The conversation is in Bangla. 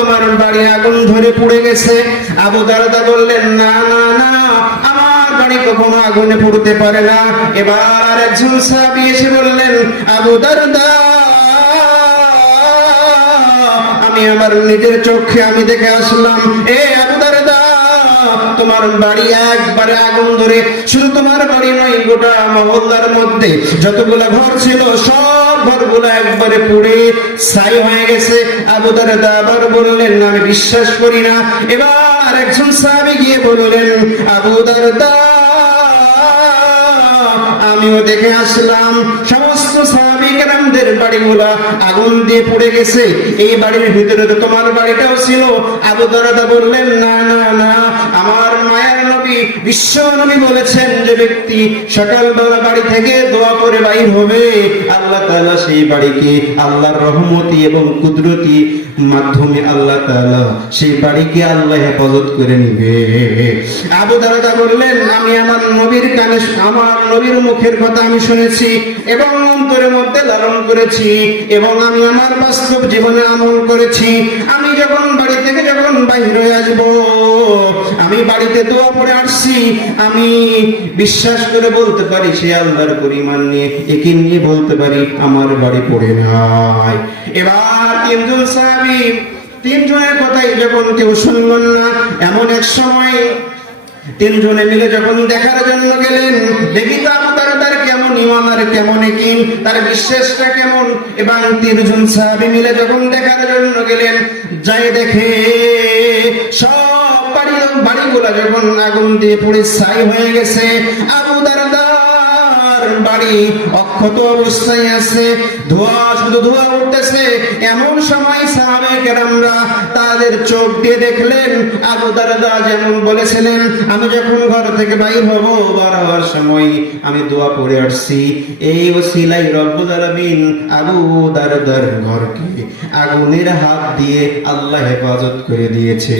তোমার বাড়ি আগুন ধরে পুড়ে গেছে। আবু দারদা বললেন, না না না, আমার বাড়ি কখনো আগুনে পুড়তে পারে না। এবার একজন সাহাবী এসে বললেন, আবু দারদা, আমি আমার নিজের চোখে আমি দেখে আসলাম, এ আবু দারদা, তোমার বাড়ি একবারে আগুন ধরে, শুধু তোমার বাড়ি নয়, গোটা মহল্লার মধ্যে যতগুলা ঘর ছিল সব ঘরগুলো একবারে পুড়ে ছাই হয়ে গেছে। আবু দারদা আবার বললেন, আমি বিশ্বাস করি না। এবার একজন সাহাবী গিয়ে বললেন, আবু দারদা, আমিও দেখে আসলাম, সমস্ত সাহাবী কেরামদের বাড়িগুলা আগুন দিয়ে পুড়ে গেছে, এই বাড়ির ভিতরে তো তোমার বাড়িটাও ছিল। আবু দারদা বললেন, না না না, আমার মায়ের নবী বিশ্ব নবী বলেছেন, যে ব্যক্তি সকালবেলা বাড়ি থেকে দোয়া করে বাইর হবে, আল্লাহ তাআলা সেই বাড়িকে আল্লাহর রহমতি এবং কুদরতি মাধ্যমে আল্লাহ তাআলা সেই বাড়িকে আল্লাহ হেফাজত করে নিবে। আবু দারদা বললেন, আমি আমার নবীর কানে, আমার নবীর মুখের কথা আমি শুনেছি এবং অন্তরের মধ্যে লালন করেছি এবং আমি আমার বাস্তব জীবনে আমল করেছি। আমি যখন বাড়ি থেকে যখন বাইরে হয়ে আসবো, আমি বাড়িতে দোয়া পড়ে আসছি, আমি বিশ্বাস করে বলতে পারি, সে আল্লাহর পরিমাণ নিয়ে একে নিয়ে বলতে পারি আমার বাড়ি পড়ে নাই। এবার তিনজন সাহাবী, তিনজনের কথাই যখন কেউ শুনলেন না, এমন এক সময় তিনজনে মিলে যখন দেখার জন্য গেলেন, দেখি তো আবু দারদার কেমন ঈমান আর কেমন ইয়াকিন, তার বিশ্বাসটা কেমন। এবং তিনজন সাহাবী মিলে যখন দেখার জন্য গেলেন, যাই দেখে সব বাড়িগুলা যখন আগুন দিয়ে পুড়ে ছাই হয়ে গেছে, আবু দারদার বাড়ি অক্ষত অবস্থায় আছে, ধোঁয়া, শুধু ধোঁয়া উঠতেছে। এমন সময় সাহাবায়ে কেরামরা তাদের চোখ দিয়ে দেখলেন, আবু দারদা যেমন বলেছিলেন, আমি যখন ঘর থেকে বাইর হব, বার হওয়ার সময় আমি দোয়া পড়ে আসছি, এই ওসিলাই রব্বুল আলামিন আবু দারদার ঘরকে আগুনের হাত দিয়ে আল্লাহ হেফাজত করে দিয়েছে।